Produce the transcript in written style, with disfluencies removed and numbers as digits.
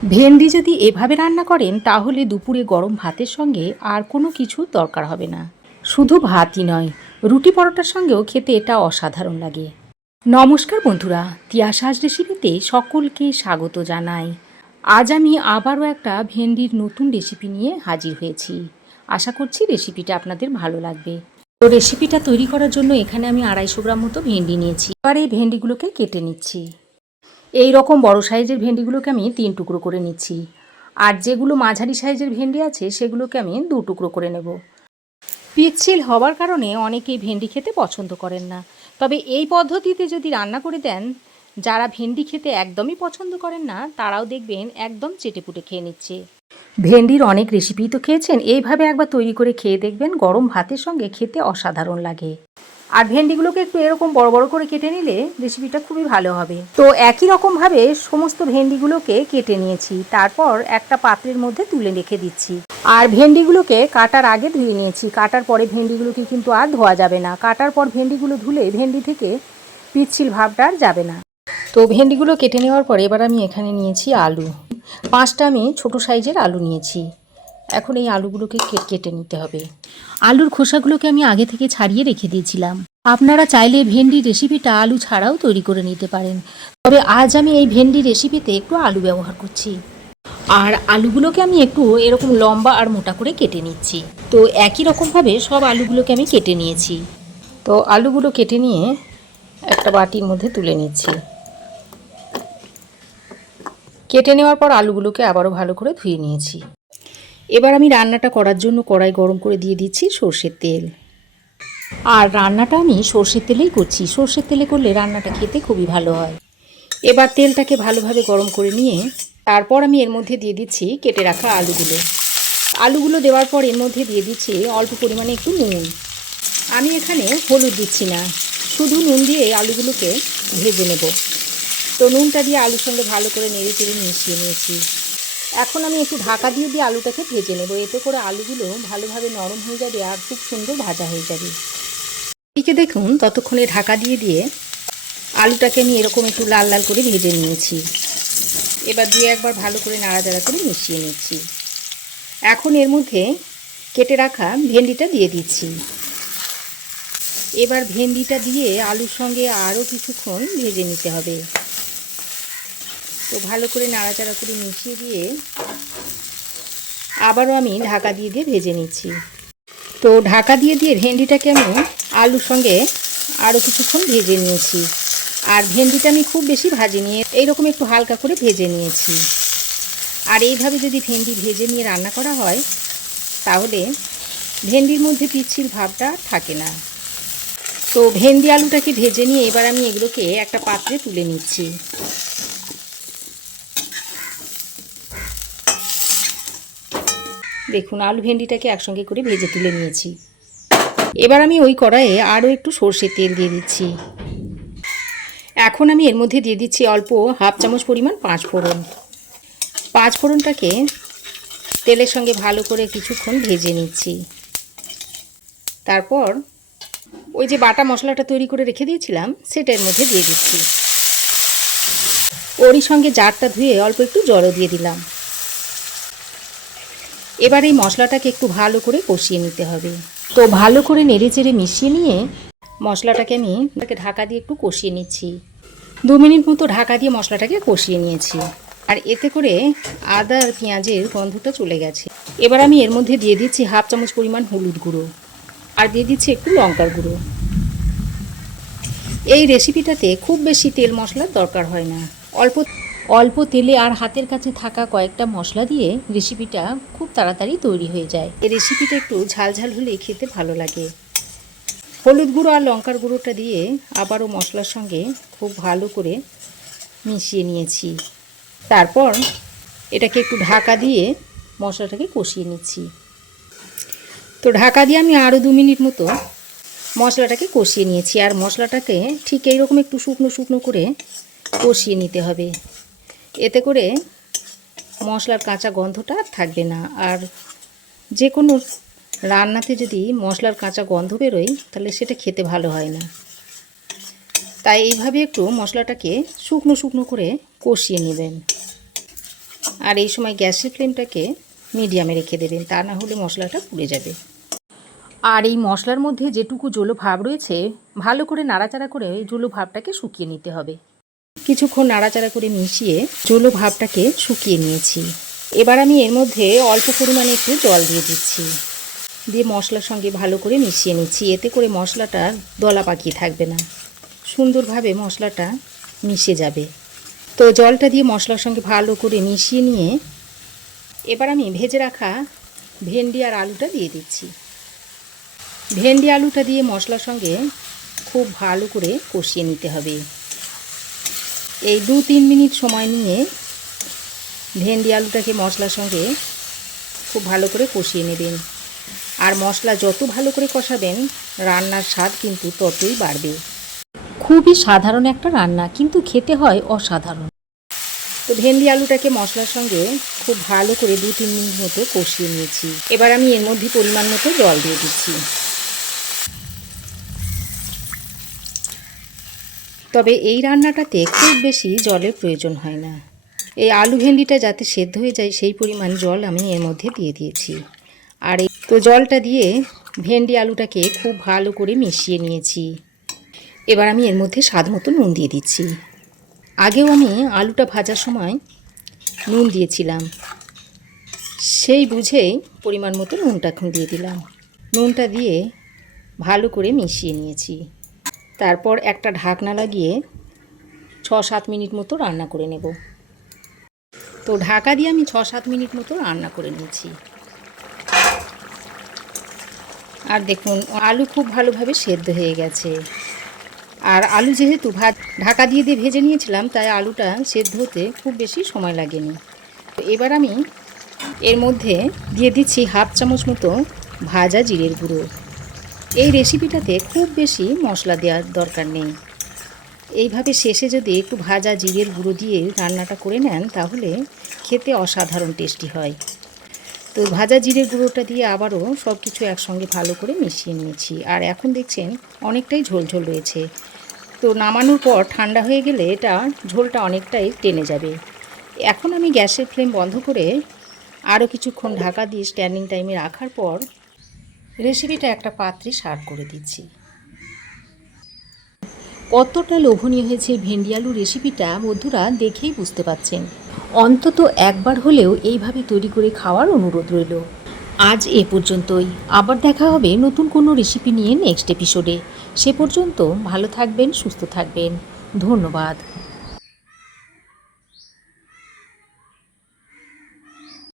ভেন্ডি যদি এভাবে রান্না করেন তাহলে দুপুরে গরম ভাতের সঙ্গে আর কোনো কিছু দরকার হবে না। শুধু ভাতই নয়, রুটি পরোটার সঙ্গেও খেতে এটা অসাধারণ লাগে। নমস্কার বন্ধুরা, তিয়াশাস রেসিপিতে সকলকে স্বাগত জানাই। আজ আমি আবারও একটা ভেন্ডির নতুন রেসিপি নিয়ে হাজির হয়েছি। আশা করছি রেসিপিটা আপনাদের ভালো লাগবে। তো রেসিপিটা তৈরি করার জন্য এখানে আমি 250 গ্রাম মতো ভেন্ডি নিয়েছি। এবার এই ভেন্ডিগুলোকে কেটে নিচ্ছি। এই রকম বড় সাইজের ভেন্ডিগুলোকে আমি 3 টুকরো করে নিচ্ছি, আর যেগুলো মাঝারি সাইজের ভেন্ডি আছে সেগুলোকে আমি 2 টুকরো করে নেব। পিচ্ছিল হওয়ার কারণে অনেকেই ভেন্ডি খেতে পছন্দ করেন না, তবে এই পদ্ধতিতে যদি রান্না করে দেন, যারা ভেন্ডি খেতে একদমই পছন্দ করেন না তারাও দেখবেন একদম চেটেপুটে খেয়ে নিচ্ছে। ভেন্ডির অনেক রেসিপি তো খেয়েছেন, এইভাবে একবার তৈরি করে খেয়ে দেখবেন, গরম ভাতের সঙ্গে খেতে অসাধারণ লাগে। আর ভেন্ডিগুলোকে একটু এরকম বড় বড় করে কেটে নিলে রেসিপিটা খুবই ভালো হবে। তো একই রকমভাবে সমস্ত ভেন্ডিগুলোকে কেটে নিয়েছি, তারপর একটা পাত্রের মধ্যে তুলে রেখে দিচ্ছি। আর ভেন্ডিগুলোকে কাটার আগে ধুয়ে নিয়েছি, কাটার পরে ভেন্ডিগুলোকে কিন্তু আর ধোয়া যাবে না। কাটার পর ভেন্ডিগুলো ধুলে ভেন্ডি থেকে পিচ্ছিল ভাবটা আর যাবে না। তো ভেন্ডিগুলো কেটে নেওয়ার পরে এবার আমি এখানে নিয়েছি আলু। 5টা আমি ছোটো সাইজের আলু নিয়েছি। এখন এই আলুগুলোকে কেটে নিতে হবে। আলুর খোসাগুলোকে আমি আগে থেকে ছাড়িয়ে রেখে দিয়েছিলাম। আপনারা চাইলে ভেন্ডির রেসিপিটা আলু ছাড়াও তৈরি করে নিতে পারেন, তবে আজ আমি এই ভেন্ডি রেসিপিতে একটু আলু ব্যবহার করছি। আর আলুগুলোকে আমি একটু এরকম লম্বা আর মোটা করে কেটে নিচ্ছি। তো একই রকমভাবে সব আলুগুলোকে আমি কেটে নিয়েছি। তো আলুগুলো কেটে নিয়ে একটা বাটির মধ্যে তুলে নিচ্ছি। কেটে নেওয়ার পর আলুগুলোকে আবারও ভালো করে ধুয়ে নিয়েছি। এবার আমি রান্নাটা করার জন্য কড়াই গরম করে দিয়ে দিচ্ছি সর্ষের তেল। আর রান্নাটা আমি সর্ষের তেলেই করছি, সর্ষের তেলে করলে রান্নাটা খেতে খুবই ভালো হয়। এবার তেলটাকে ভালোভাবে গরম করে নিয়ে তারপর আমি এর মধ্যে দিয়ে দিচ্ছি কেটে রাখা আলুগুলো দেওয়ার পর এর মধ্যে দিয়ে দিচ্ছি অল্প পরিমাণে একটু নুন। আমি এখানে হলুদ দিচ্ছি না, শুধু নুন দিয়ে আলুগুলোকে ভেজে নেব। তো নুনটা দিয়ে আলুর সঙ্গে ভালো করে নেড়ে চেড়ে মিশিয়ে নিয়েছি। এখন আমি একটু ঢাকা দিয়ে আলুটাকে ভেজে নেব, এতে করে আলুগুলো ভালোভাবে নরম হয়ে যাবে আর খুব সুন্দর ভাজা হয়ে যাবে। এদিকে দেখুন, ততক্ষণে ঢাকা দিয়ে আলুটাকে আমি এরকম একটু লাল লাল করে ভেজে নিয়েছি। এবার দিয়ে একবার ভালো করে নাড়াচাড়া করে মিশিয়ে নিচ্ছি। এখন এর মধ্যে কেটে রাখা ভেন্ডিটা দিয়ে দিচ্ছি। এবার ভেন্ডিটা দিয়ে আলুর সঙ্গে আরও কিছুক্ষণ ভেজে নিতে হবে। তো ভালো করে নাড়াচাড়া করে মিশিয়ে দিয়ে আবারও আমি ঢাকা দিয়ে ভেজে নিচ্ছি। তো ঢাকা দিয়ে ভেন্ডিটাকে আমি আলুর সঙ্গে আরও কিছুক্ষণ ভেজে নিয়েছি। আর ভেন্ডিটা আমি খুব বেশি ভাজিনি, এইরকম একটু হালকা করে ভেজে নিয়েছি। আর এইভাবে যদি ভেন্ডি ভেজে নিয়ে রান্না করা হয় তাহলে ভেন্ডির মধ্যে পিচ্ছিল ভাবটা থাকে না। তো ভেন্ডি আলুটাকে ভেজে নিয়ে এবার আমি এগুলোকে একটা পাত্রে তুলে নিচ্ছি। দেখুন, আলু ভেন্ডিটাকে একসঙ্গে করে ভেজে তুলে নিয়েছি। এবার আমি ওই কড়াইয়ে আরও একটু সর্ষের তেল দিয়ে দিচ্ছি। এখন আমি এর মধ্যে দিয়ে দিচ্ছি অল্প হাফ চামচ পরিমাণ পাঁচফোড়নটাকে তেলের সঙ্গে ভালো করে কিছুক্ষণ ভেজে নিচ্ছি। তারপর ওই যে বাটা মশলাটা তৈরি করে রেখে দিয়েছিলাম সেটা এর মধ্যে দিয়ে দিচ্ছি। ওরই সঙ্গে জারটা ধুয়ে অল্প একটু জলও দিয়ে দিলাম। এবার এই মশলাটাকে একটু ভালো করে কষিয়ে নিতে হবে। তো ভালো করে নেড়ে চেড়ে মিশিয়ে নিয়ে মশলাটাকে আমি ঢাকা দিয়ে একটু কষিয়ে নিচ্ছি। 2 মিনিট মতো ঢাকা দিয়ে মশলাটাকে কষিয়ে নিয়েছি। আর এতে করে আদা আর পেঁয়াজের গন্ধটা চলে গেছে। এবার আমি এর মধ্যে দিয়ে দিচ্ছি হাফ চামচ পরিমাণ হলুদ গুঁড়ো, আর দিয়ে দিচ্ছি একটু লঙ্কার গুঁড়ো। এই রেসিপিটাতে খুব বেশি তেল মশলার দরকার হয় না, অল্প তেলে আর হাতের কাছে থাকা কয়েকটা মশলা দিয়ে রেসিপিটা খুব তাড়াতাড়ি তৈরি হয়ে যায়। এই রেসিপিটা একটু ঝালঝাল হলে খেতে ভালো লাগে। হলুদ গুঁড়ো আর লঙ্কার গুঁড়োটা দিয়ে আবারও মশলার সঙ্গে খুব ভালো করে মিশিয়ে নিয়েছি। তারপর এটাকে একটু ঢাকা দিয়ে মশলাটাকে কষিয়ে নিচ্ছি। তো ঢাকা দিয়ে আমি আরও 2 মিনিট মতো মশলাটাকে কষিয়ে নিয়েছি। আর মশলাটাকে ঠিক এইরকম একটু শুকনো শুকনো করে কষিয়ে নিতে হবে, এতে করে মশলার কাঁচা গন্ধটা থাকবে না। আর যে কোনো রান্নাতে যদি মশলার কাঁচা গন্ধ বেরোয় তাহলে সেটা খেতে ভালো হয় না। তাই এইভাবে একটু মশলাটাকে শুকনো শুকনো করে কষিয়ে নেবেন। আর এই সময় গ্যাসের ফ্লেমটাকে মিডিয়ামে রেখে দেবেন, তা না হলে মশলাটা পুড়ে যাবে। আর এই মশলার মধ্যে যেটুকু জলো ভাব রয়েছে ভালো করে নাড়াচাড়া করে এই জলো ভাবটাকে শুকিয়ে নিতে হবে। কিছুক্ষণ নাড়াচাড়া করে মিশিয়ে জলো ভাবটাকে শুকিয়ে নিয়েছি। এবার আমি এর মধ্যে অল্প পরিমাণে একটু জল দিয়ে দিচ্ছি, দিয়ে মশলার সঙ্গে ভালো করে মিশিয়ে নিচ্ছি। এতে করে মশলাটা দলা পাকিয়ে থাকবে না, সুন্দরভাবে মশলাটা মিশে যাবে। তো জলটা দিয়ে মশলার সঙ্গে ভালো করে মিশিয়ে নিয়ে এবার আমি ভেজে রাখা ভেন্ডি আর আলুটা দিয়ে দিচ্ছি। ভেন্ডি আলুটা দিয়ে মশলার সঙ্গে খুব ভালো করে কষিয়ে নিতে হবে। এই 2-3 মিনিট সময় নিয়ে ভেন্ডি আলুটাকে মশলার সঙ্গে খুব ভালো করে কষিয়ে নেবেন। আর মশলা যত ভালো করে কষাবেন রান্নার স্বাদ কিন্তু ততই বাড়বে। খুবই সাধারণ একটা রান্না, কিন্তু খেতে হয় অসাধারণ। তো ভেন্ডি আলুটাকে মশলার সঙ্গে খুব ভালো করে 2-3 মিনিট মতো কষিয়ে নিয়েছি। এবার আমি এর মধ্যে পরিমাণ মতো জল দিয়ে দিচ্ছি। তবে এই রান্নাটাতে খুব বেশি জলের প্রয়োজন হয় না। এই আলু ভেন্ডিটা যাতে সেদ্ধ হয়ে যায় সেই পরিমাণ জল আমি এর মধ্যে দিয়ে দিয়েছি। আর এই তো জলটা দিয়ে ভেন্ডি আলুটাকে খুব ভালো করে মিশিয়ে নিয়েছি। এবার আমি এর মধ্যে স্বাদ মতো নুন দিয়ে দিচ্ছি। আগেও আমি আলুটা ভাজার সময় নুন দিয়েছিলাম, সেই বুঝেই পরিমাণ মতো নুনটা এখন দিয়ে দিলাম। নুনটা দিয়ে ভালো করে মিশিয়ে নিয়েছি। তারপর একটা ঢাকনা লাগিয়ে 6-7 মিনিট মতো রান্না করে নেব। তো ঢাকা দিয়ে আমি 6-7 মিনিট মতো রান্না করে নিয়েছি। আর দেখুন আলু খুব ভালোভাবে সেদ্ধ হয়ে গেছে। আর আলু যেহেতু ঢাকা দিয়ে ভেজে নিয়েছিলাম, তাই আলুটা সেদ্ধ হতে খুব বেশি সময় লাগেনি। তো এবার আমি এর মধ্যে দিয়ে দিচ্ছি 1/2 চামচ মতো ভাজা জিরের গুঁড়ো। এই রেসিপিটাতে খুব বেশি মশলা দেওয়ার দরকার নেই। এইভাবে শেষে যদি একটু ভাজা জিরের গুঁড়ো দিয়ে রান্নাটা করে নেন তাহলে খেতে অসাধারণ টেস্টি হয়। তো ভাজা জিরের গুঁড়োটা দিয়ে আবারও সব কিছু একসঙ্গে ভালো করে মিশিয়ে নিয়েছি। আর এখন দেখছেন অনেকটাই ঝোলঝোল রয়েছে। তো নামানোর পর ঠান্ডা হয়ে গেলে এটা ঝোলটা অনেকটাই টেনে যাবে। এখন আমি গ্যাসের ফ্লেম বন্ধ করে আরও কিছুক্ষণ ঢাকা দিয়ে স্ট্যান্ডিং টাইমে রাখার পর রেসিপিটা একটা পাত্রে সার্ভ করে দিচ্ছি। কতটা লোভনীয় হয়েছে ভেন্ডি আলু রেসিপিটা বন্ধুরা দেখেই বুঝতে পারছেন। অন্তত একবার হলেও এইভাবে তৈরি করে খাওয়ার অনুরোধ রইল। আজ এ পর্যন্তই। আবার দেখা হবে নতুন কোনো রেসিপি নিয়ে নেক্সট এপিসোডে। সে পর্যন্ত ভালো থাকবেন, সুস্থ থাকবেন। ধন্যবাদ।